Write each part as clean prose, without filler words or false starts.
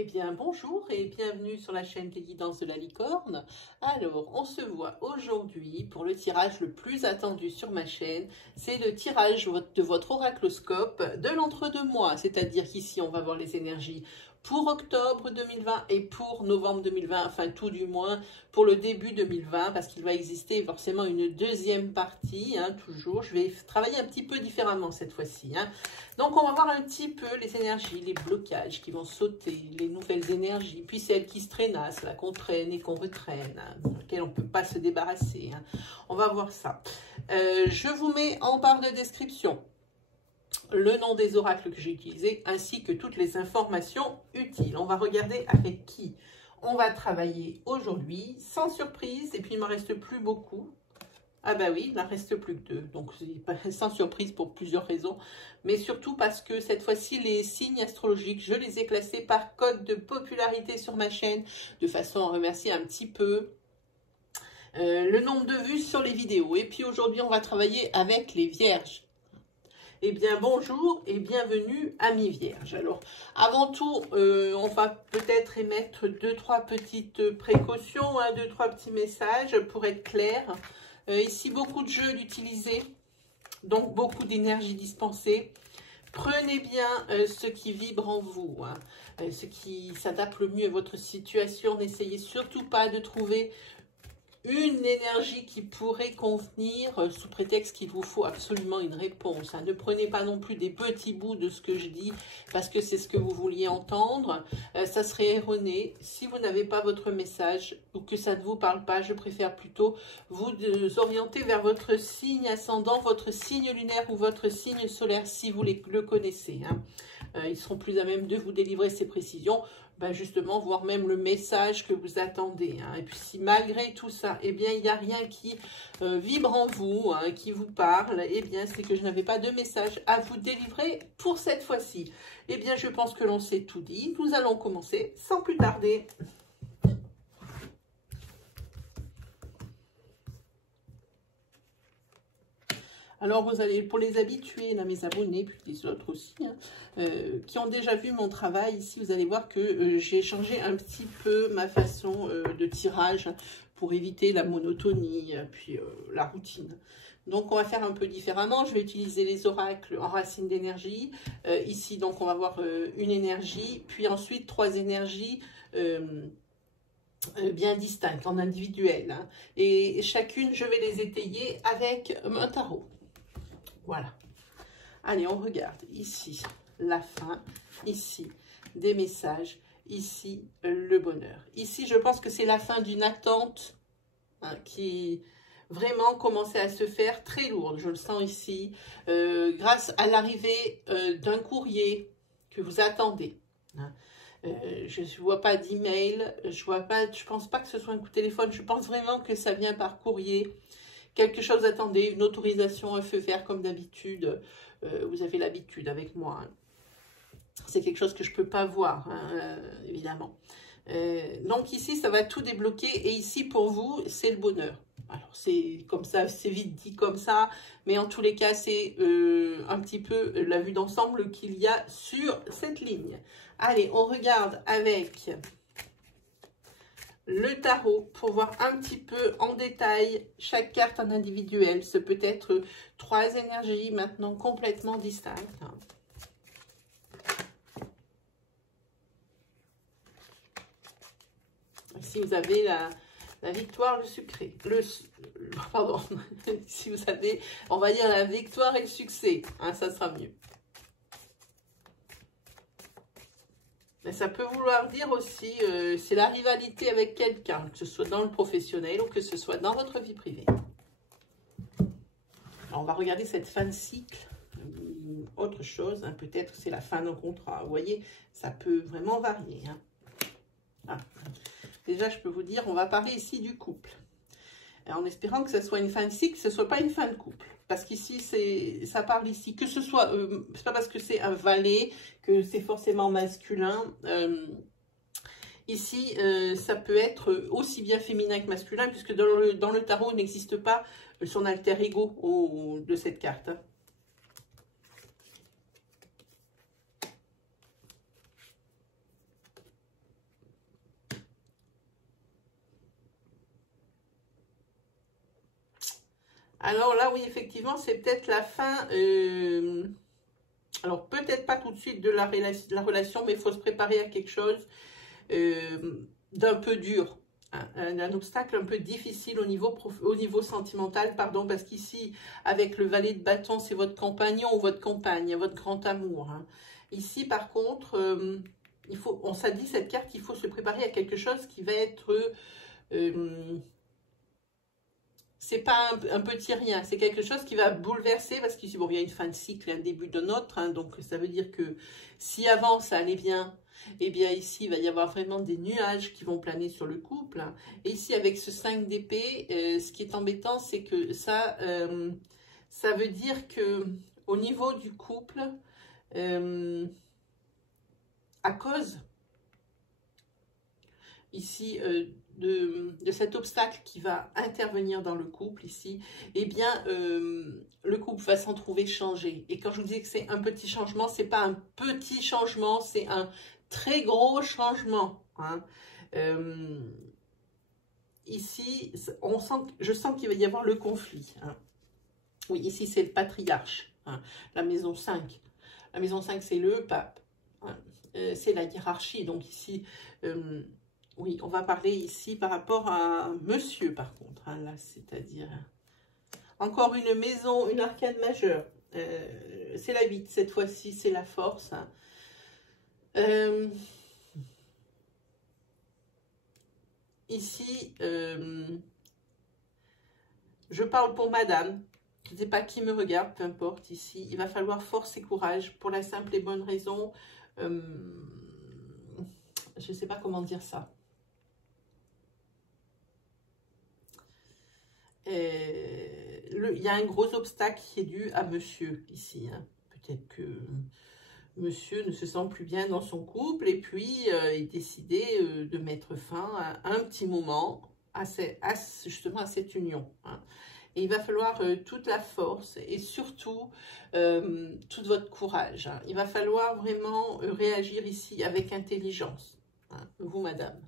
Eh bien, bonjour et bienvenue sur la chaîne des guidances de la licorne. Alors, on se voit aujourd'hui pour le tirage le plus attendu sur ma chaîne. C'est le tirage de votre oracloscope de l'entre-deux-mois. C'est-à-dire qu'ici, on va voir les énergies pour octobre 2020 et pour novembre 2020, enfin tout du moins pour le début 2020, parce qu'il va exister forcément une deuxième partie, toujours. Je vais travailler un petit peu différemment cette fois-ci. Donc on va voir un petit peu les énergies, les blocages qui vont sauter, les nouvelles énergies, puis celles qui se traînassent, là, qu'on traîne et qu'on retraîne, desquelles on ne peut pas se débarrasser. On va voir ça. Je vous mets en barre de description le nom des oracles que j'ai utilisés, ainsi que toutes les informations utiles. On va regarder avec qui on va travailler aujourd'hui, sans surprise, et puis il ne m'en reste plus beaucoup. Ah bah oui, il n'en reste plus que 2, donc sans surprise pour plusieurs raisons, mais surtout parce que cette fois-ci, les signes astrologiques, je les ai classés par code de popularité sur ma chaîne, de façon à remercier un petit peu le nombre de vues sur les vidéos. Et puis aujourd'hui, on va travailler avec les vierges. Eh bien, bonjour et bienvenue, amis vierges. Alors, avant tout, on va peut-être émettre 2-3 petites précautions, 2-3 petits messages pour être clair. Ici, beaucoup de jeux d'utiliser, donc beaucoup d'énergie dispensée. Prenez bien ce qui vibre en vous, ce qui s'adapte le mieux à votre situation. N'essayez surtout pas de trouver une énergie qui pourrait convenir sous prétexte qu'il vous faut absolument une réponse. Ne prenez pas non plus des petits bouts de ce que je dis parce que c'est ce que vous vouliez entendre. Ça serait erroné. Si vous n'avez pas votre message ou que ça ne vous parle pas, je préfère plutôt vous orienter vers votre signe ascendant, votre signe lunaire ou votre signe solaire si vous le connaissez. Ils seront plus à même de vous délivrer ces précisions. Justement, voire même le message que vous attendez. Et puis si malgré tout ça, eh bien, il n'y a rien qui vibre en vous, qui vous parle, eh bien, c'est que je n'avais pas de message à vous délivrer pour cette fois-ci. Eh bien, je pense que l'on s'est tout dit. Nous allons commencer sans plus tarder. Alors, vous allez, pour les habitués, là, mes abonnés, puis les autres aussi, qui ont déjà vu mon travail, ici, vous allez voir que j'ai changé un petit peu ma façon de tirage pour éviter la monotonie, puis la routine. Donc, on va faire un peu différemment. Je vais utiliser les oracles en racine d'énergie. Ici, donc, on va voir une énergie, puis ensuite 3 énergies bien distinctes, en individuel. Et chacune, je vais les étayer avec un tarot. Voilà. Allez, on regarde ici la fin, ici des messages, ici le bonheur. Ici, je pense que c'est la fin d'une attente qui vraiment commençait à se faire très lourde. Je le sens ici, grâce à l'arrivée d'un courrier que vous attendez. Je ne vois pas d'email, je pense pas que ce soit un coup de téléphone, je pense vraiment que ça vient par courrier. Quelque chose attendez, une autorisation, un feu vert comme d'habitude. Vous avez l'habitude avec moi. C'est quelque chose que je ne peux pas voir, évidemment. Donc ici, ça va tout débloquer. Et ici, pour vous, c'est le bonheur. Alors, c'est comme ça, c'est vite dit comme ça. Mais en tous les cas, c'est un petit peu la vue d'ensemble qu'il y a sur cette ligne. Allez, on regarde avec le tarot pour voir un petit peu en détail chaque carte en individuel. Ce peut être 3 énergies maintenant complètement distinctes. Ici, vous avez la victoire, le sucré. Pardon. Si vous avez, on va dire la victoire et le succès. Ça sera mieux. Mais ça peut vouloir dire aussi, c'est la rivalité avec quelqu'un, que ce soit dans le professionnel ou que ce soit dans votre vie privée. Alors, on va regarder cette fin de cycle. Autre chose, peut-être c'est la fin d'un contrat. Vous voyez, ça peut vraiment varier. Déjà, je peux vous dire, on va parler ici du couple. En espérant que ce soit une fin de cycle, que ce ne soit pas une fin de couple. Parce qu'ici, ça parle ici, que ce soit, c'est pas parce que c'est un valet, que c'est forcément masculin. Ici, ça peut être aussi bien féminin que masculin, puisque dans le tarot, il n'existe pas son alter ego de cette carte. Alors là, oui, effectivement, c'est peut-être la fin. Alors, peut-être pas tout de suite de la relation, mais il faut se préparer à quelque chose d'un peu dur. Un obstacle un peu difficile au niveau sentimental, pardon, parce qu'ici, avec le valet de bâton, c'est votre compagnon ou votre compagne, votre grand amour. Hein. Ici, par contre, on s'est dit cette carte, il faut se préparer à quelque chose qui va être... c'est pas un petit rien, c'est quelque chose qui va bouleverser, parce qu'ici, bon, il y a une fin de cycle et un début d'un autre, hein, donc ça veut dire que si avant ça allait bien, eh bien ici, il va y avoir vraiment des nuages qui vont planer sur le couple. Hein. Et ici, avec ce 5 d'épée, ce qui est embêtant, c'est que ça veut dire que au niveau du couple, à cause ici de cet obstacle qui va intervenir dans le couple ici, eh bien, le couple va s'en trouver changé. Et quand je vous dis que c'est un petit changement, c'est pas un petit changement, c'est un très gros changement. Hein. Ici, je sens qu'il va y avoir le conflit. Hein. Oui, ici, c'est le patriarche, hein, la maison 5. La maison 5, c'est le pape. Hein. C'est la hiérarchie. Donc ici... oui, on va parler ici par rapport à monsieur, par contre. Hein, là, c'est-à-dire... Encore une maison, une arcane majeure. C'est la 8, cette fois-ci, c'est la force. Hein. Ici, je parle pour madame. Je ne sais pas qui me regarde, peu importe. Ici, il va falloir force et courage pour la simple et bonne raison. Je ne sais pas comment dire ça. Il y a un gros obstacle qui est dû à monsieur ici. Hein. Peut-être que monsieur ne se sent plus bien dans son couple et puis il décidait de mettre fin à un petit moment justement à cette union. Hein. Et il va falloir toute la force et surtout tout votre courage. Hein. Il va falloir vraiment réagir ici avec intelligence. Hein, vous, madame.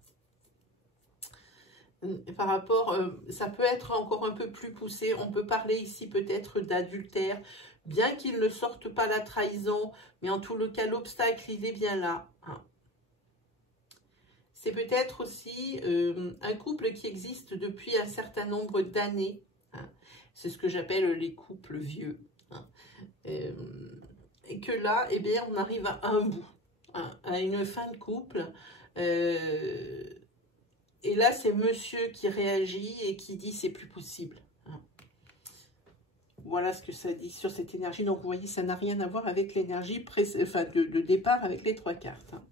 Par rapport, ça peut être encore un peu plus poussé. On peut parler ici peut-être d'adultère, bien qu'il ne sorte pas la trahison, mais en tout le cas, l'obstacle, il est bien là. Hein. C'est peut-être aussi un couple qui existe depuis un certain nombre d'années. Hein. C'est ce que j'appelle les couples vieux. Hein. Et que là, eh bien, on arrive à un bout, hein, à une fin de couple. Et là, c'est monsieur qui réagit et qui dit c'est plus possible. Hein. Voilà ce que ça dit sur cette énergie. Donc, vous voyez, ça n'a rien à voir avec l'énergie de départ avec les 3 cartes. Hein.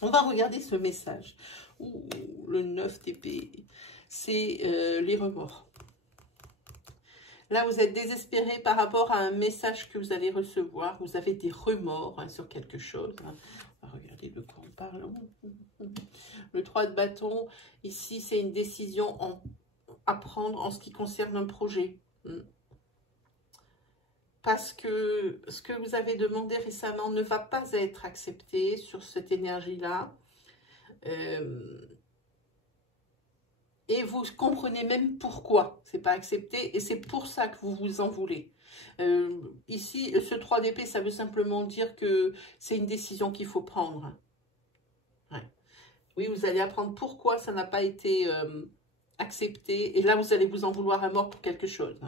On va regarder ce message. Ouh, le 9 d'épée. C'est les remords. Là, vous êtes désespéré par rapport à un message que vous allez recevoir. Vous avez des remords hein, sur quelque chose. Hein. On va regarder de quoi on parle. Le 3 de bâton, ici, c'est une décision à prendre en ce qui concerne un projet. Parce que ce que vous avez demandé récemment ne va pas être accepté sur cette énergie-là. Et vous comprenez même pourquoi c'est pas accepté. Et c'est pour ça que vous vous en voulez. Ici, ce 3 d'épée, ça veut simplement dire que c'est une décision qu'il faut prendre. Ouais. Oui, vous allez apprendre pourquoi ça n'a pas été accepté. Et là, vous allez vous en vouloir à mort pour quelque chose.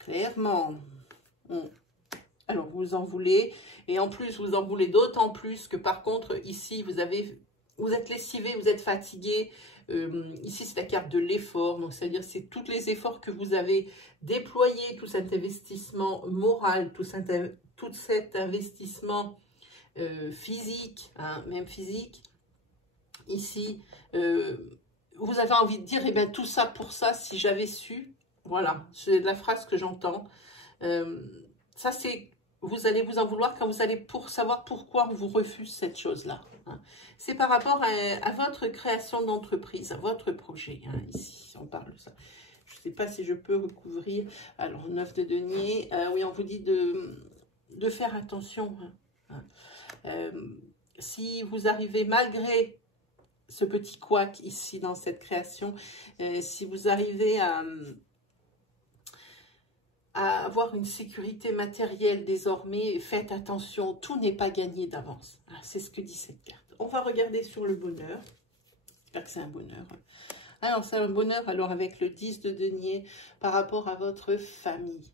Clairement. Alors, vous en voulez. Et en plus, vous en voulez d'autant plus que par contre, ici, vous êtes lessivé, vous êtes fatigué. Ici, c'est la carte de l'effort. Donc, c'est-à-dire c'est tous les efforts que vous avez déployés, tout cet investissement moral, tout cet investissement physique, hein, même physique. Ici, vous avez envie de dire, eh bien, tout ça pour ça, si j'avais su. Voilà, c'est la phrase que j'entends. Ça, c'est, vous allez vous en vouloir quand vous allez savoir pourquoi on vous refuse cette chose-là. Hein. C'est par rapport à votre création d'entreprise, à votre projet. Hein, ici, on parle de ça. Je ne sais pas si je peux recouvrir. Alors, 9 de denier. Oui, on vous dit de faire attention. Hein. Si vous arrivez malgré ce petit couac ici dans cette création, si vous arrivez à à avoir une sécurité matérielle désormais. Faites attention, tout n'est pas gagné d'avance. C'est ce que dit cette carte. On va regarder sur le bonheur. J'espère que c'est un bonheur. Alors, c'est un bonheur alors avec le 10 de denier par rapport à votre famille.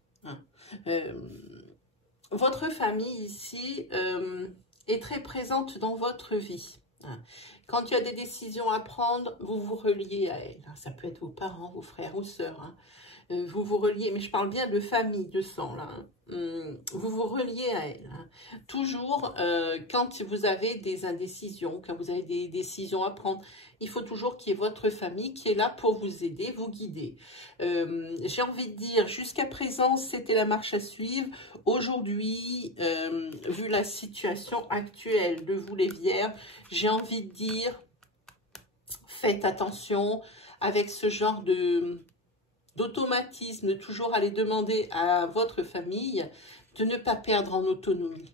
Votre famille ici est très présente dans votre vie. Quand il y a des décisions à prendre, vous vous reliez à elle. Ça peut être vos parents, vos frères ou sœurs. Vous vous reliez, mais je parle bien de famille, de sang, là. Vous vous reliez à elle. Toujours, quand vous avez des indécisions, quand vous avez des décisions à prendre, il faut toujours qu'il y ait votre famille qui est là pour vous aider, vous guider. J'ai envie de dire, jusqu'à présent, c'était la marche à suivre. Aujourd'hui, vu la situation actuelle de vous les Vierges, j'ai envie de dire, faites attention avec ce genre d'automatisme, de toujours aller demander à votre famille de ne pas perdre en autonomie.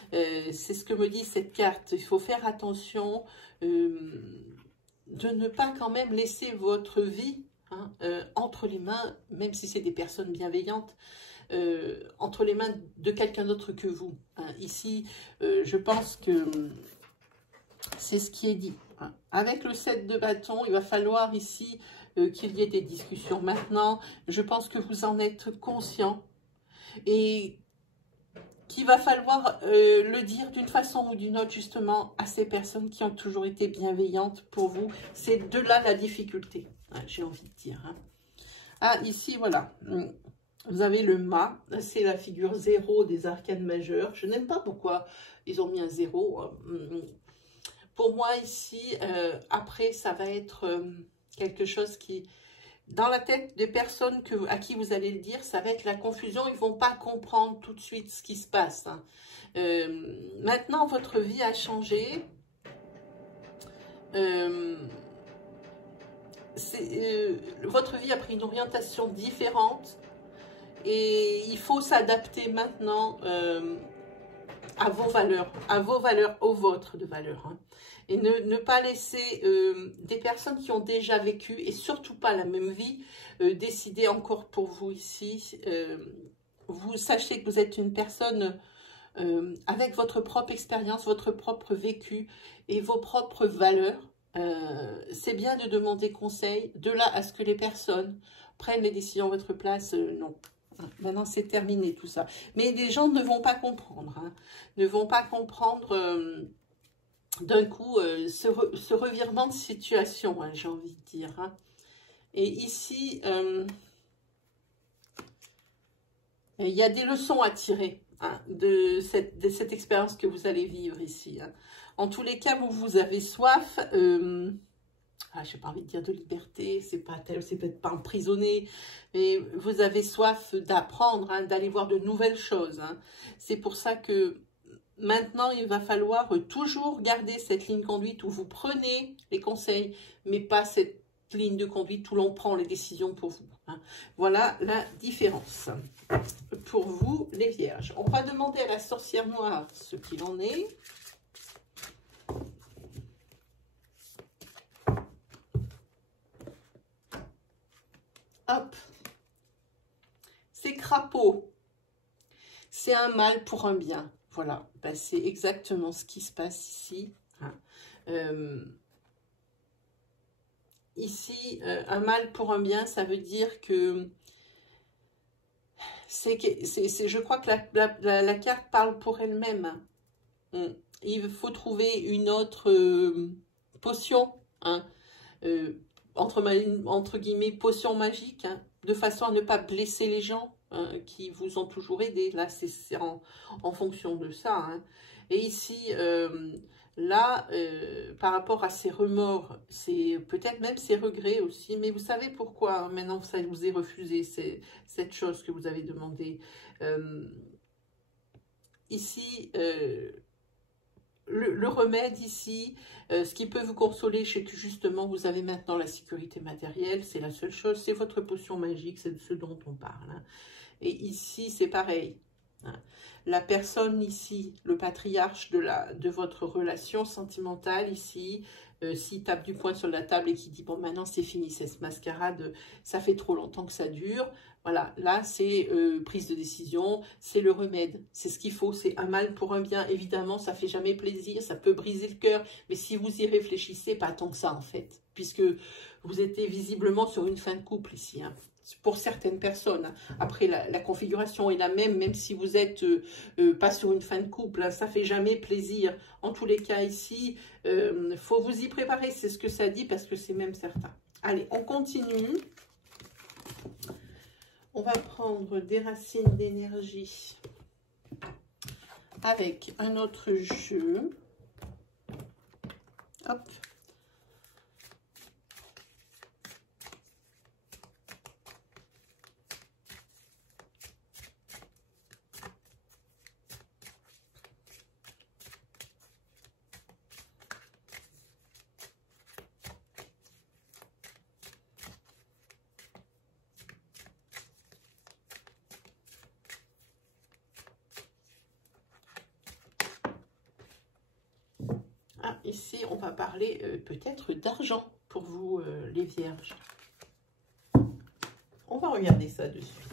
C'est ce que me dit cette carte. Il faut faire attention de ne pas quand même laisser votre vie entre les mains, même si c'est des personnes bienveillantes, entre les mains de quelqu'un d'autre que vous. Ici, je pense que c'est ce qui est dit. Avec le 7 de bâton, il va falloir ici qu'il y ait des discussions. Maintenant, je pense que vous en êtes conscient et qu'il va falloir le dire d'une façon ou d'une autre justement à ces personnes qui ont toujours été bienveillantes pour vous. C'est de là la difficulté, j'ai envie de dire. Ici, voilà. Vous avez le mât, c'est la figure 0 des arcanes majeures. Je n'aime pas pourquoi ils ont mis un 0. Pour moi, ici, après, ça va être quelque chose qui, dans la tête des personnes à qui vous allez le dire, ça va être la confusion. Ils ne vont pas comprendre tout de suite ce qui se passe. Maintenant, votre vie a changé. Votre vie a pris une orientation différente. Et il faut s'adapter maintenant à vos valeurs, aux vôtres de valeurs. Et ne pas laisser des personnes qui ont déjà vécu, et surtout pas la même vie, décider encore pour vous ici. Vous sachez que vous êtes une personne avec votre propre expérience, votre propre vécu et vos propres valeurs. C'est bien de demander conseil. De là à ce que les personnes prennent les décisions à votre place, non. Maintenant, c'est terminé tout ça. Mais les gens ne vont pas comprendre. Ne vont pas comprendre d'un coup ce revirement de situation, j'ai envie de dire. Et ici, il y a des leçons à tirer de cette expérience que vous allez vivre ici. En tous les cas, vous avez soif... j'ai pas envie de dire de liberté, c'est peut-être pas emprisonné, mais vous avez soif d'apprendre, d'aller voir de nouvelles choses. C'est pour ça que maintenant, il va falloir toujours garder cette ligne conduite où vous prenez les conseils, mais pas cette ligne de conduite où l'on prend les décisions pour vous. Voilà la différence pour vous, les Vierges. On va demander à la sorcière noire ce qu'il en est. Hop, c'est crapaud, c'est un mal pour un bien. Voilà, ben, c'est exactement ce qui se passe ici. Ici, un mal pour un bien, ça veut dire que je crois que la carte parle pour elle-même. Il faut trouver une autre potion, entre guillemets, potion magique, de façon à ne pas blesser les gens qui vous ont toujours aidé. Là, c'est en fonction de ça. Et ici, là, par rapport à ces remords, c'est peut-être même ces regrets aussi, mais vous savez pourquoi maintenant ça vous est refusé, cette chose que vous avez demandé. Ici, le remède ici, ce qui peut vous consoler, c'est que justement vous avez maintenant la sécurité matérielle, c'est la seule chose, c'est votre potion magique, c'est de ce dont on parle. Et ici, c'est pareil. La personne ici, le patriarche de votre relation sentimentale ici, s'il tape du poing sur la table et qui dit « Bon, maintenant c'est fini, cette mascarade, ça fait trop longtemps que ça dure », Voilà, là, c'est prise de décision, c'est le remède, c'est ce qu'il faut, c'est un mal pour un bien. Évidemment, ça fait jamais plaisir, ça peut briser le cœur, mais si vous y réfléchissez, pas tant que ça, en fait, puisque vous êtes visiblement sur une fin de couple ici, hein, pour certaines personnes. Hein. Après, la configuration est la même, même si vous êtes pas sur une fin de couple, hein, ça fait jamais plaisir. En tous les cas, ici, faut vous y préparer, c'est ce que ça dit, parce que c'est même certain. Allez, on continue. On va prendre des racines d'énergie avec un autre jeu. Hop. Ah, ici, on va parler peut-être d'argent pour vous, les vierges. On va regarder ça de suite.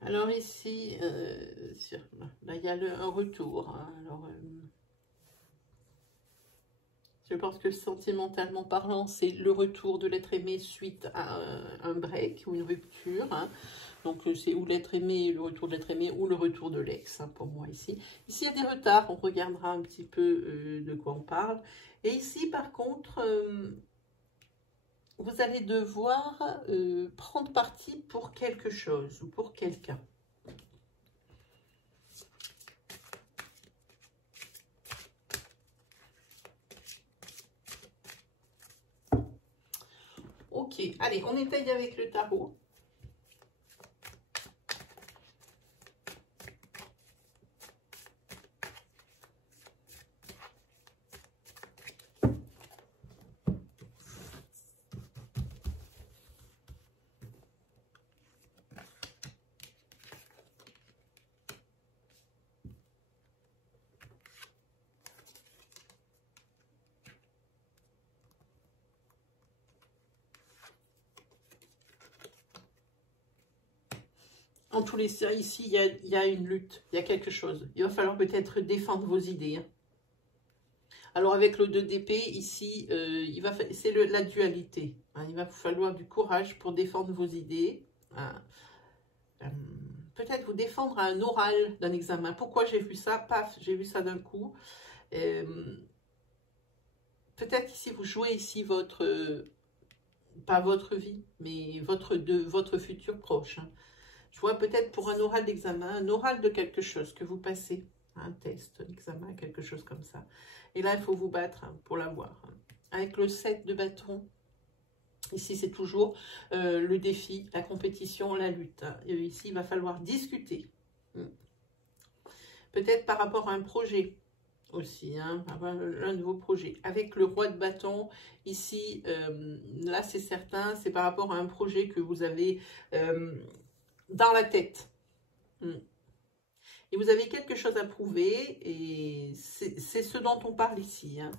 Alors ici, là, il y a un retour. Hein. Alors, je pense que sentimentalement parlant, c'est le retour de l'être aimé suite à un break ou une rupture. Hein. Donc, c'est ou l'être aimé, le retour de l'être aimé, ou le retour de l'ex, hein, pour moi ici. Ici, il y a des retards, on regardera un petit peu de quoi on parle. Et ici, par contre, vous allez devoir prendre parti pour quelque chose ou pour quelqu'un. Ok, allez, on étaye avec le tarot. En tous les cas, ici, il y a une lutte, il y a quelque chose. Il va falloir peut-être défendre vos idées. Hein. Alors, avec le 2 d'épée, ici, c'est la dualité. Hein. Il va vous falloir du courage pour défendre vos idées. Hein. Peut-être vous défendre à un oral d'un examen. Pourquoi j'ai vu ça? Paf, j'ai vu ça d'un coup. Peut-être ici, vous jouez ici pas votre vie, mais votre futur proche. Hein. Je vois peut-être pour un oral d'examen, un oral de quelque chose que vous passez, un test, un examen, quelque chose comme ça. Et là, il faut vous battre hein, pour l'avoir. Hein. Avec le 7 de bâton, ici, c'est toujours le défi, la compétition, la lutte. Hein. Et ici, il va falloir discuter. Peut-être par rapport à un projet aussi, hein, l'un de vos projets. Avec le roi de bâton, ici, là, c'est certain, c'est par rapport à un projet que vous avez dans la tête. Et vous avez quelque chose à prouver et c'est ce dont on parle ici. Hein.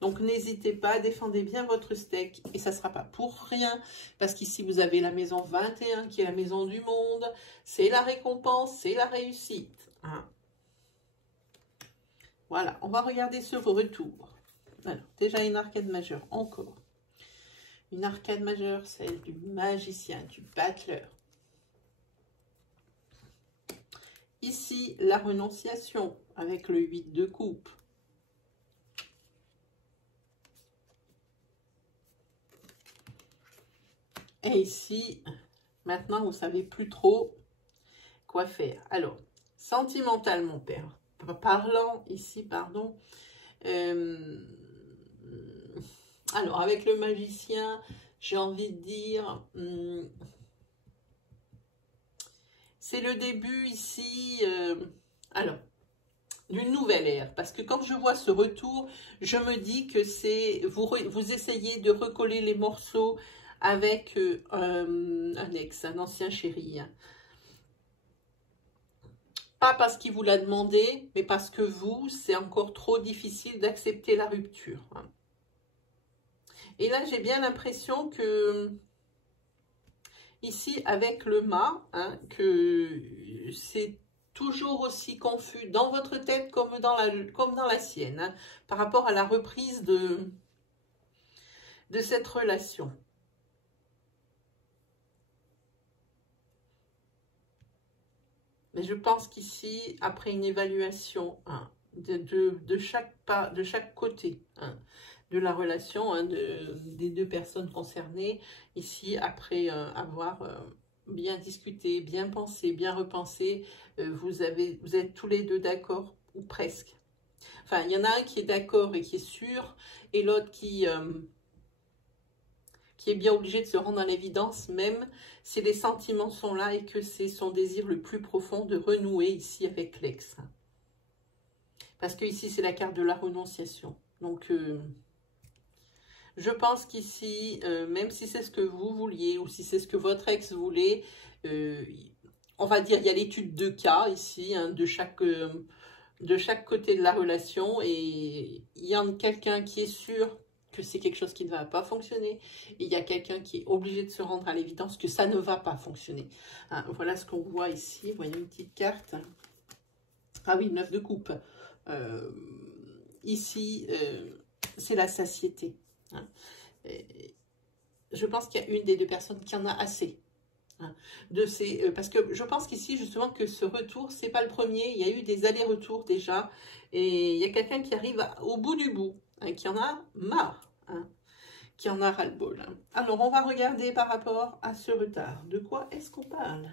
Donc, n'hésitez pas, défendez bien votre steak et ça ne sera pas pour rien parce qu'ici, vous avez la maison 21 qui est la maison du monde. C'est la récompense, c'est la réussite. Hein. Voilà, on va regarder ce retour. Alors, déjà une arcade majeure, encore. Une arcade majeure, celle du magicien, du battleur. Ici, la renonciation avec le 8 de coupe. Et ici, maintenant, vous ne savez plus trop quoi faire. Alors, sentimentalement parlant, ici, pardon. Alors, avec le magicien, j'ai envie de dire... c'est le début ici. Alors, d'une nouvelle ère. Parce que quand je vois ce retour, je me dis que c'est vous essayez de recoller les morceaux avec un ex, un ancien chéri. Hein. Pas parce qu'il vous l'a demandé, mais parce que vous, c'est encore trop difficile d'accepter la rupture. Hein. Et là, j'ai bien l'impression que, ici, avec le mât, hein, que c'est toujours aussi confus dans votre tête comme dans la sienne, hein, par rapport à la reprise de cette relation. Mais je pense qu'ici, après une évaluation hein, de chaque côté hein, de la relation, hein, des deux personnes concernées, ici, après avoir bien discuté, bien pensé, bien repensé, vous êtes tous les deux d'accord, ou presque. Enfin, il y en a un qui est d'accord et qui est sûr, et l'autre qui est bien obligé de se rendre à l'évidence, même si les sentiments sont là et que c'est son désir le plus profond de renouer ici avec l'ex. Parce que ici, c'est la carte de la renonciation. Donc, je pense qu'ici, même si c'est ce que vous vouliez ou si c'est ce que votre ex voulait, on va dire, il y a l'étude de cas ici, hein, de chaque côté de la relation, et il y a quelqu'un qui est sûr que c'est quelque chose qui ne va pas fonctionner, et il y a quelqu'un qui est obligé de se rendre à l'évidence que ça ne va pas fonctionner. Hein, voilà ce qu'on voit ici. Voyons une petite carte. Ah oui, 9 de coupe. Ici, c'est la satiété. Hein. Je pense qu'il y a une des deux personnes qui en a assez. Hein, parce que je pense qu'ici, justement, que ce retour, c'est pas le premier. Il y a eu des allers-retours déjà. Et il y a quelqu'un qui arrive au bout du bout, hein, qui en a marre, hein, qui en a ras-le-bol. Hein. Alors, on va regarder par rapport à ce retard. De quoi est-ce qu'on parle ?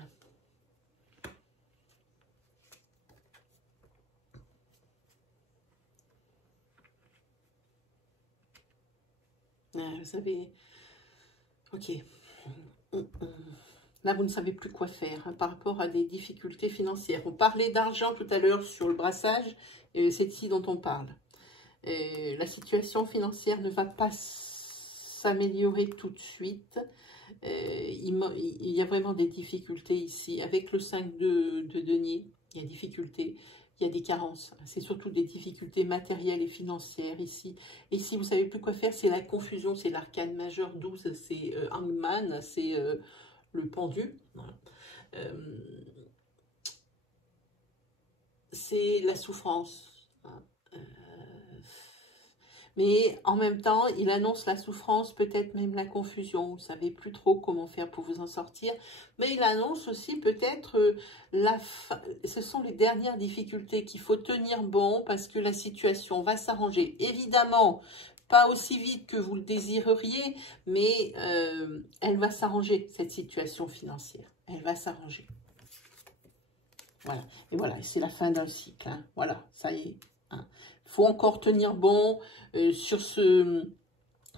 Vous savez, ok. Là, vous ne savez plus quoi faire hein, par rapport à des difficultés financières. On parlait d'argent tout à l'heure sur le brassage, c'est ici dont on parle. La situation financière ne va pas s'améliorer tout de suite. Il y a vraiment des difficultés ici. Avec le 5 de denier, il y a difficultés. Il y a des carences. C'est surtout des difficultés matérielles et financières ici. Et si vous ne savez plus quoi faire, c'est la confusion. C'est l'arcane majeur 12, c'est Hangman, c'est le pendu. Voilà. C'est la souffrance. Mais en même temps, il annonce la souffrance, peut-être même la confusion. Vous ne savez plus trop comment faire pour vous en sortir. Mais il annonce aussi peut-être la fin. Ce sont les dernières difficultés qu'il faut tenir bon parce que la situation va s'arranger. Évidemment, pas aussi vite que vous le désireriez, mais elle va s'arranger, cette situation financière. Elle va s'arranger. Voilà. Et voilà, c'est la fin d'un cycle. Hein. Voilà, ça y est. Hein. Il faut encore tenir bon sur ce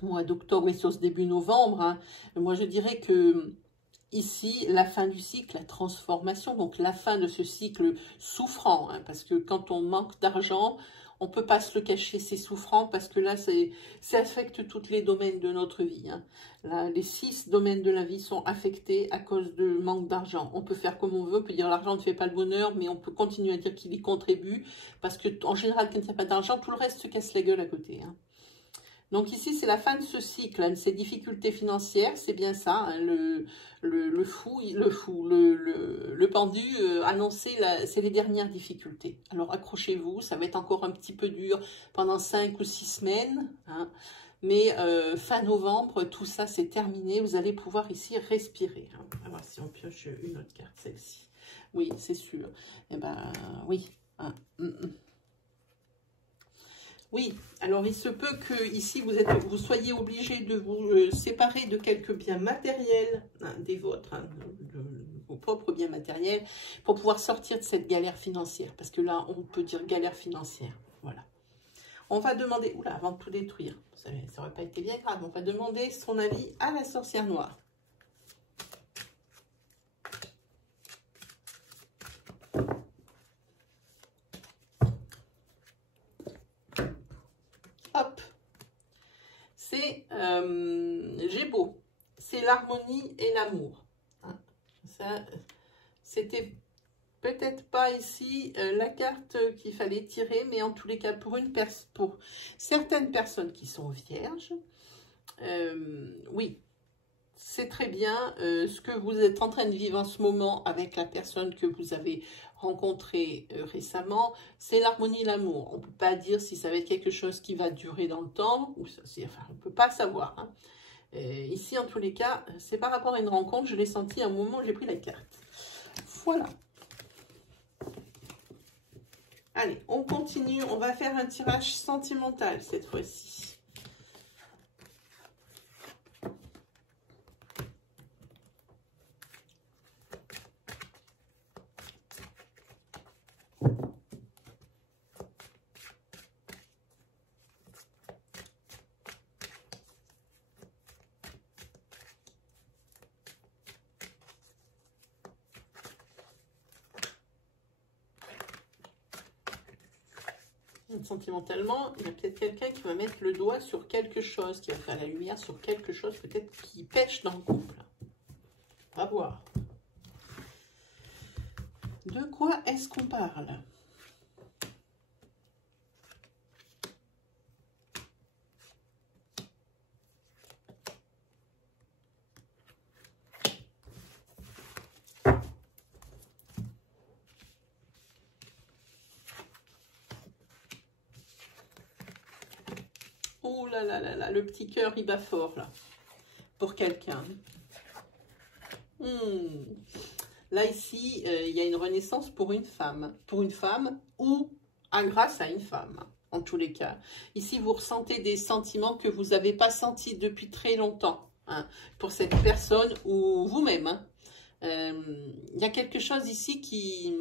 mois d'octobre et sur ce début novembre. Hein. Moi, je dirais que ici, la fin du cycle, la transformation, donc la fin de ce cycle souffrant. Hein, parce que quand on manque d'argent, on ne peut pas se le cacher, c'est souffrant parce que là, ça affecte tous les domaines de notre vie. Hein. Là, les 6 domaines de la vie sont affectés à cause de manque d'argent. On peut faire comme on veut, on peut dire l'argent ne fait pas le bonheur, mais on peut continuer à dire qu'il y contribue parce que en général, quand il n'y a pas d'argent, tout le reste se casse la gueule à côté. Hein. Donc ici, c'est la fin de ce cycle, hein, de ces difficultés financières, c'est bien ça, hein, le pendu annoncé, c'est les dernières difficultés. Alors accrochez-vous, ça va être encore un petit peu dur pendant 5 ou 6 semaines, hein, mais fin novembre, tout ça c'est terminé, vous allez pouvoir ici respirer. Hein. On va voir si on pioche une autre carte, celle-ci. Oui, c'est sûr. Eh ben, oui. Hein. Oui, alors il se peut que ici vous soyez obligé de vous séparer de quelques biens matériels, hein, des vôtres, hein, de vos propres biens matériels, pour pouvoir sortir de cette galère financière. Parce que là, on peut dire galère financière. Voilà. On va demander, oula, avant de tout détruire, ça n'aurait pas été bien grave, on va demander son avis à la sorcière noire. Gémeaux, c'est l'harmonie et l'amour. Hein. Ça, c'était peut-être pas ici la carte qu'il fallait tirer, mais en tous les cas, pour certaines personnes qui sont vierges, oui, c'est très bien ce que vous êtes en train de vivre en ce moment avec la personne que vous avez rencontrée récemment, c'est l'harmonie, l'amour. On ne peut pas dire si ça va être quelque chose qui va durer dans le temps, ou ça, enfin, on ne peut pas savoir. Hein. Ici, en tous les cas, c'est par rapport à une rencontre, je l'ai senti à un moment où j'ai pris la carte. Voilà. Allez, on continue, on va faire un tirage sentimental cette fois-ci. Sentimentalement, il y a peut-être quelqu'un qui va mettre le doigt sur quelque chose, qui va faire la lumière sur quelque chose peut-être qui pêche dans le couple. On va voir. De quoi est-ce qu'on parle? Oh là là là là, le petit cœur, il bat fort, là, pour quelqu'un. Là, ici, il y a une renaissance pour une femme ou grâce à une femme, en tous les cas. Ici, vous ressentez des sentiments que vous n'avez pas sentis depuis très longtemps, hein, pour cette personne ou vous-même. Hein. Il y a quelque chose ici qui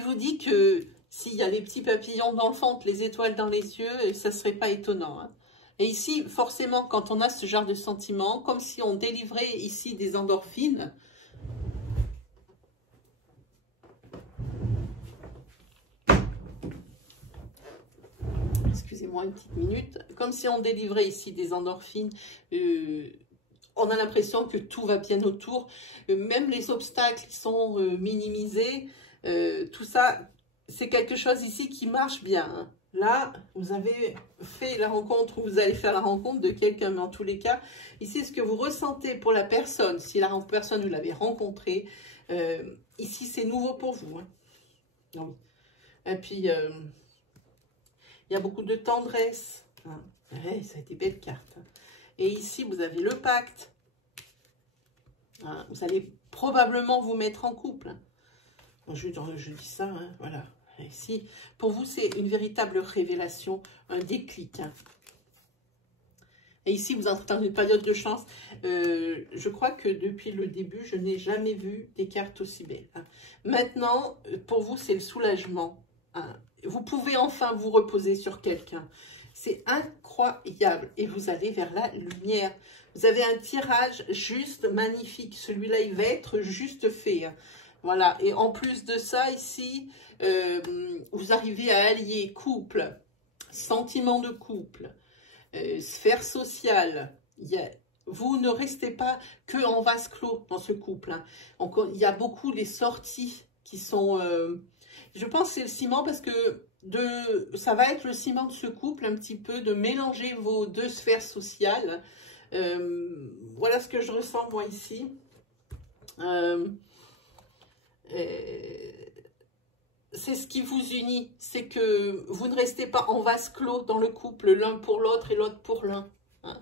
vous dit que s'il y a les petits papillons dans le ventre, les étoiles dans les yeux, ça ne serait pas étonnant. Hein. Et ici, forcément, quand on a ce genre de sentiment, comme si on délivrait ici des endorphines, excusez-moi une petite minute, comme si on délivrait ici des endorphines, on a l'impression que tout va bien autour, même les obstacles sont minimisés, tout ça, c'est quelque chose ici qui marche bien. Hein. Là, vous avez fait la rencontre ou vous allez faire la rencontre de quelqu'un, mais en tous les cas, ici, ce que vous ressentez pour la personne, si la personne vous l'avez rencontrée, ici, c'est nouveau pour vous. Hein. Donc, et puis, il y a beaucoup de tendresse. Hein. Ouais, ça a été belle carte. Hein. Et ici, vous avez le pacte. Hein. Vous allez probablement vous mettre en couple. Hein. Je dis ça, hein, voilà. Ici, pour vous, c'est une véritable révélation, un déclic. Hein. Et ici, vous entrez dans une période de chance. Je crois que depuis le début, je n'ai jamais vu des cartes aussi belles. Hein. Maintenant, pour vous, c'est le soulagement. Hein. Vous pouvez enfin vous reposer sur quelqu'un. C'est incroyable. Et vous allez vers la lumière. Vous avez un tirage juste magnifique. Celui-là, il va être juste fait. Hein. Voilà, et en plus de ça, ici, vous arrivez à allier couple, sentiment de couple, sphère sociale. Vous ne restez pas que en vase clos dans ce couple. Hein. Il y a beaucoup les sorties qui sont... je pense que c'est le ciment parce que ça va être le ciment de ce couple, un petit peu, de mélanger vos deux sphères sociales. Voilà ce que je ressens, moi, ici. C'est ce qui vous unit, c'est que vous ne restez pas en vase clos dans le couple, l'un pour l'autre et l'autre pour l'un. Hein.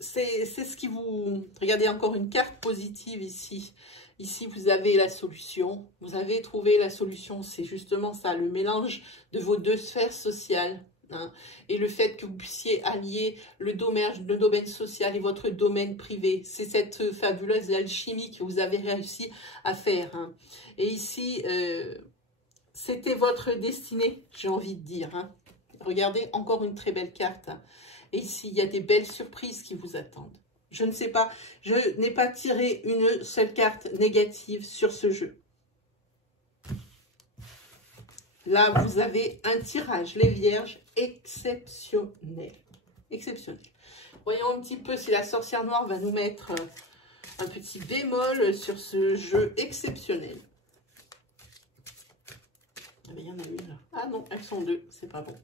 C'est ce qui vous... Regardez encore une carte positive ici. Ici, vous avez la solution. Vous avez trouvé la solution. C'est justement ça, le mélange de vos deux sphères sociales. Hein, et le fait que vous puissiez allier le domaine social et votre domaine privé. C'est cette fabuleuse alchimie que vous avez réussi à faire. Hein. Et ici, c'était votre destinée, j'ai envie de dire. Hein. Regardez, encore une très belle carte. Hein. Et ici, il y a des belles surprises qui vous attendent. Je ne sais pas, je n'ai pas tiré une seule carte négative sur ce jeu. Là, vous avez un tirage, les vierges, exceptionnel. Exceptionnel. Voyons un petit peu si la sorcière noire va nous mettre un petit bémol sur ce jeu exceptionnel. Ah ben, il y en a une là. Ah non, elles sont deux, c'est pas bon.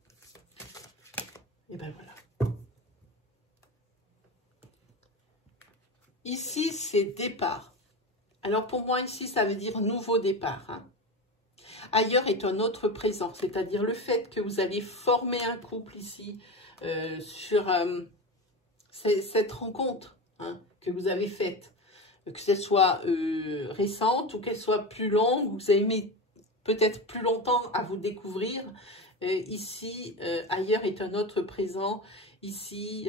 Et ben voilà. Ici, c'est départ. Alors pour moi, ici, ça veut dire nouveau départ. Hein. Ailleurs est un autre présent, c'est-à-dire le fait que vous allez former un couple ici sur cette rencontre hein, que vous avez faite, que ce soit récente ou qu'elle soit plus longue, vous avez mis peut-être plus longtemps à vous découvrir. Ici, ailleurs est un autre présent. Ici,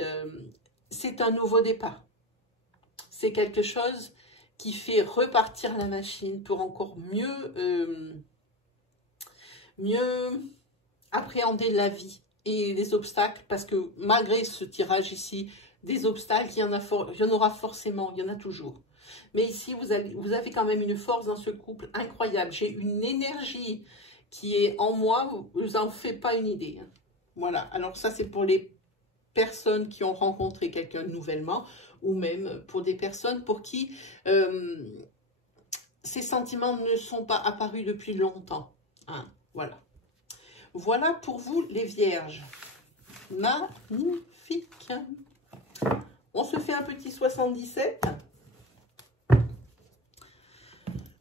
c'est un nouveau départ. C'est quelque chose qui fait repartir la machine pour encore mieux appréhender la vie et les obstacles, parce que malgré ce tirage ici, des obstacles, il y en aura forcément, il y en a toujours. Mais ici, vous avez quand même une force dans ce couple incroyable. J'ai une énergie qui est en moi, vous n'en faites pas une idée. Hein. Voilà, alors ça c'est pour les personnes qui ont rencontré quelqu'un nouvellement, ou même pour des personnes pour qui ces sentiments ne sont pas apparus depuis longtemps. Hein. Voilà. Voilà pour vous les vierges. Magnifique. On se fait un petit 77.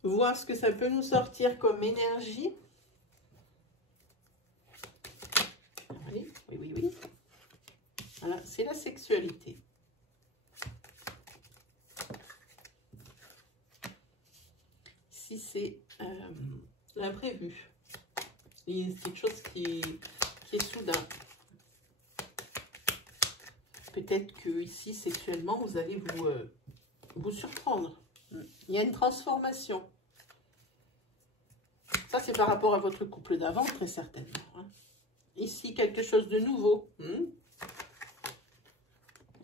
Voir ce que ça peut nous sortir comme énergie. Oui, oui, oui, oui. Voilà, c'est la sexualité. Ici, c'est l'imprévu. C'est quelque chose qui est soudain. Peut-être que ici, sexuellement, vous allez vous surprendre. Il y a une transformation. Ça, c'est par rapport à votre couple d'avant, très certainement. Hein. Ici, quelque chose de nouveau.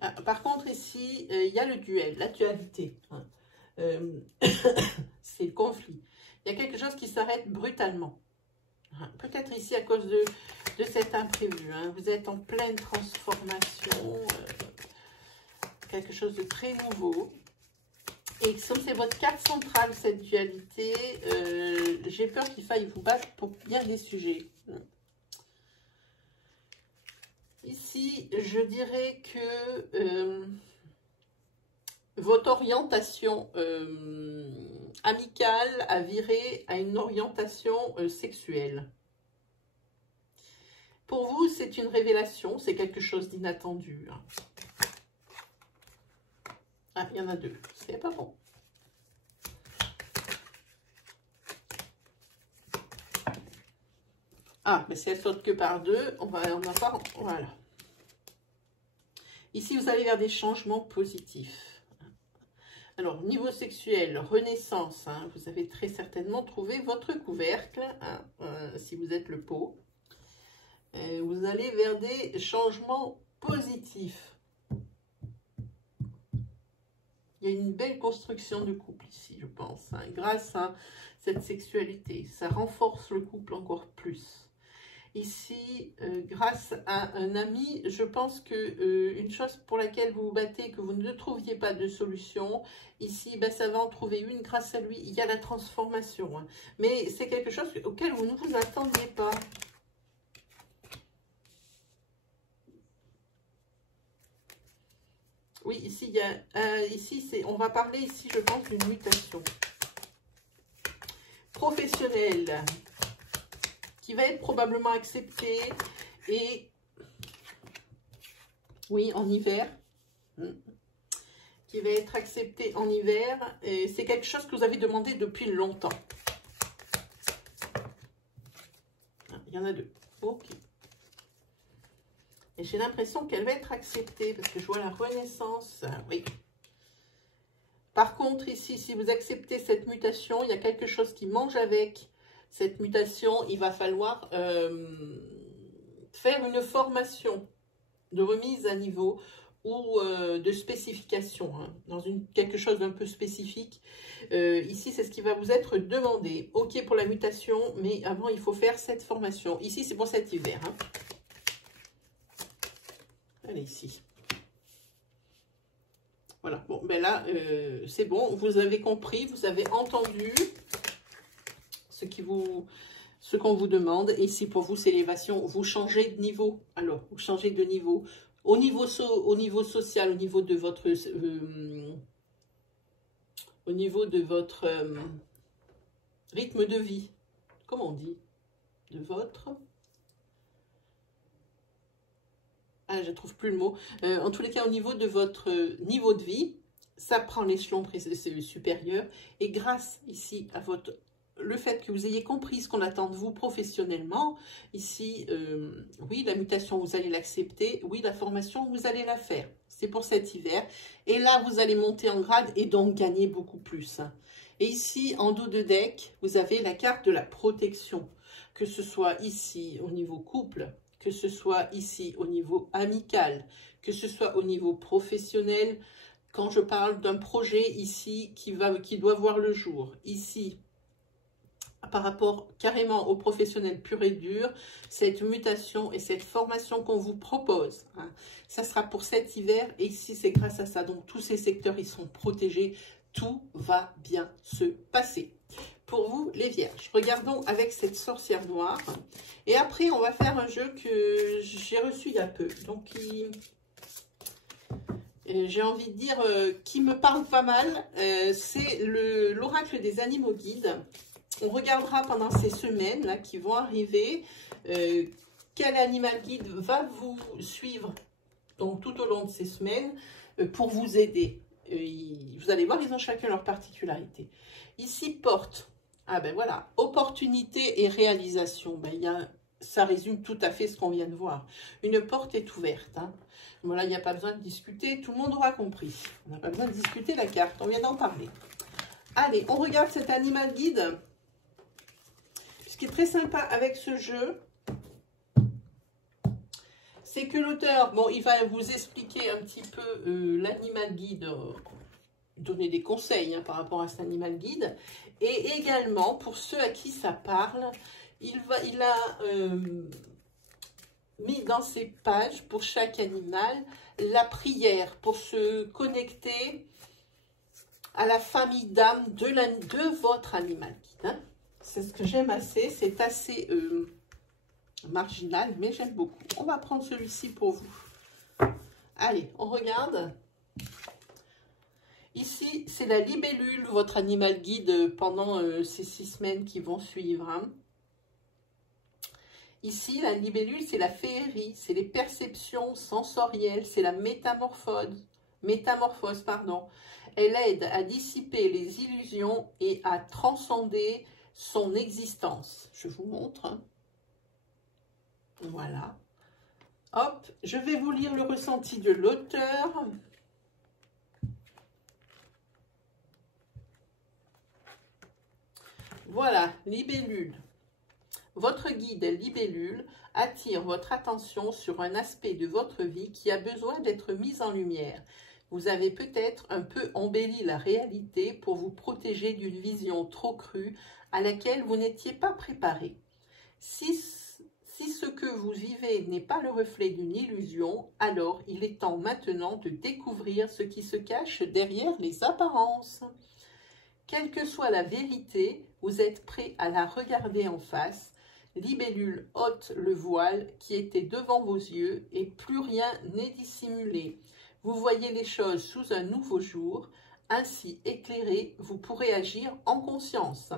Ah, par contre, ici, il y a le duel, la dualité. Hein. C'est le conflit. Il y a quelque chose qui s'arrête brutalement. Hein. Peut-être ici, à cause de cet imprévu. Hein. Vous êtes en pleine transformation. Quelque chose de très nouveau. Et comme c'est votre carte centrale, cette dualité, j'ai peur qu'il faille vous battre pour bien des sujets. Ici, je dirais que votre orientation amicale a viré à une orientation sexuelle. Pour vous, c'est une révélation, c'est quelque chose d'inattendu. Hein. Ah, il y en a deux. C'est pas bon. Ah, mais si elle saute que par deux, on va pas... Voilà. Ici, vous allez vers des changements positifs. Alors, niveau sexuel, renaissance. Hein, vous avez très certainement trouvé votre couvercle, hein, si vous êtes le pot. Vous allez vers des changements positifs. Il y a une belle construction de couple ici, je pense, hein, grâce à cette sexualité. Ça renforce le couple encore plus. Ici, grâce à un ami, je pense que une chose pour laquelle vous vous battez, que vous ne trouviez pas de solution, ici, ben, ça va en trouver une grâce à lui. Il y a la transformation. Hein. Mais c'est quelque chose auquel vous ne vous attendiez pas. Oui, ici, il y a, ici on va parler ici, je pense, d'une mutation professionnelle qui va être probablement acceptée et, oui, en hiver, qui va être acceptée en hiver. C'est quelque chose que vous avez demandé depuis longtemps. Il y en a deux. Ok. Et j'ai l'impression qu'elle va être acceptée parce que je vois la renaissance. Oui. Par contre, ici, si vous acceptez cette mutation, il y a quelque chose qui mange avec cette mutation. Il va falloir faire une formation de remise à niveau ou de spécification, hein, dans quelque chose d'un peu spécifique. Ici, c'est ce qui va vous être demandé. OK pour la mutation, mais avant, il faut faire cette formation. Ici, c'est pour cet hiver. Hein. Allez, ici. Voilà, bon, ben là, c'est bon, vous avez compris, vous avez entendu ce qu'on vous demande. Et ici, pour vous, c'est élévation, vous changez de niveau. Alors, vous changez de niveau. Au niveau social, au niveau de votre... rythme de vie. Comment on dit? De votre... Ah, je ne trouve plus le mot. En tous les cas, au niveau de votre niveau de vie, ça prend l'échelon supérieur. Et grâce ici à le fait que vous ayez compris ce qu'on attend de vous professionnellement, ici, oui, la mutation, vous allez l'accepter. Oui, la formation, vous allez la faire. C'est pour cet hiver. Et là, vous allez monter en grade et donc gagner beaucoup plus. Et ici, en dos de deck, vous avez la carte de la protection. Que ce soit ici, au niveau couple, que ce soit ici au niveau amical, que ce soit au niveau professionnel, quand je parle d'un projet ici qui doit voir le jour, ici, par rapport carrément au professionnel pur et dur, cette mutation et cette formation qu'on vous propose, hein, ça sera pour cet hiver et ici c'est grâce à ça. Donc tous ces secteurs, ils sont protégés, tout va bien se passer. Pour vous, les vierges, regardons avec cette sorcière noire. Et après, on va faire un jeu que j'ai reçu il y a peu. Donc, j'ai envie de dire, qui me parle pas mal. C'est l'oracle des animaux guides. On regardera pendant ces semaines là, qui vont arriver quel animal guide va vous suivre donc, tout au long de ces semaines pour vous aider. Vous allez voir, ils ont chacun leur particularité. Ici, porte. Ah ben voilà, opportunité et réalisation. Ben, ça résume tout à fait ce qu'on vient de voir. Une porte est ouverte. Hein. Voilà, il n'y a pas besoin de discuter, tout le monde aura compris. On n'a pas besoin de discuter la carte, on vient d'en parler. Allez, on regarde cet animal guide. Ce qui est très sympa avec ce jeu, c'est que l'auteur, bon, il va vous expliquer un petit peu l'animal guide, donner des conseils hein, par rapport à cet animal guide. Et également, pour ceux à qui ça parle, il a mis dans ses pages, pour chaque animal, la prière pour se connecter à la famille d'âme de votre animal guide. Hein. C'est ce que j'aime assez, c'est assez marginal, mais j'aime beaucoup. On va prendre celui-ci pour vous. Allez, on regarde. Ici, c'est la libellule, votre animal guide pendant ces 6 semaines qui vont suivre. Hein. Ici, la libellule, c'est la féerie, c'est les perceptions sensorielles, c'est la métamorphose. Elle aide à dissiper les illusions et à transcender son existence. Je vous montre. Hein. Voilà. Hop, je vais vous lire le ressenti de l'auteur. Voilà, libellule. Votre guide libellule attire votre attention sur un aspect de votre vie qui a besoin d'être mis en lumière. Vous avez peut-être un peu embelli la réalité pour vous protéger d'une vision trop crue à laquelle vous n'étiez pas préparé. Si ce que vous vivez n'est pas le reflet d'une illusion, alors il est temps maintenant de découvrir ce qui se cache derrière les apparences. Quelle que soit la vérité, vous êtes prêt à la regarder en face. Libellule ôte le voile qui était devant vos yeux et plus rien n'est dissimulé. Vous voyez les choses sous un nouveau jour. Ainsi éclairé, vous pourrez agir en conscience.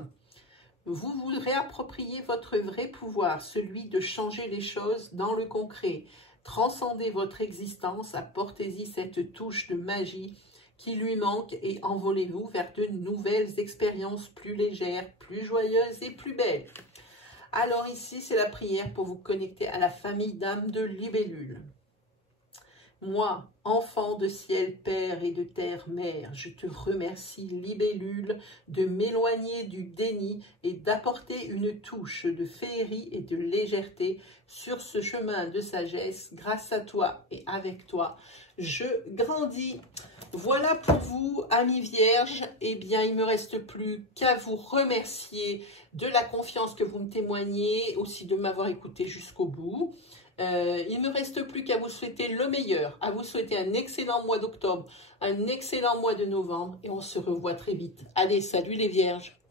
Vous vous réappropriez votre vrai pouvoir, celui de changer les choses dans le concret. Transcendez votre existence, apportez-y cette touche de magie qui lui manque et envolez-vous vers de nouvelles expériences plus légères, plus joyeuses et plus belles. Alors ici, c'est la prière pour vous connecter à la famille d'âme de libellule. Moi, enfant de ciel Père et de terre Mère, je te remercie, libellule, de m'éloigner du déni et d'apporter une touche de féerie et de légèreté sur ce chemin de sagesse. Grâce à toi et avec toi, je grandis. Voilà pour vous, amis vierges. Eh bien, il ne me reste plus qu'à vous remercier de la confiance que vous me témoignez, aussi de m'avoir écouté jusqu'au bout. Il ne me reste plus qu'à vous souhaiter le meilleur, à vous souhaiter un excellent mois d'octobre, un excellent mois de novembre et on se revoit très vite. Allez, salut les vierges!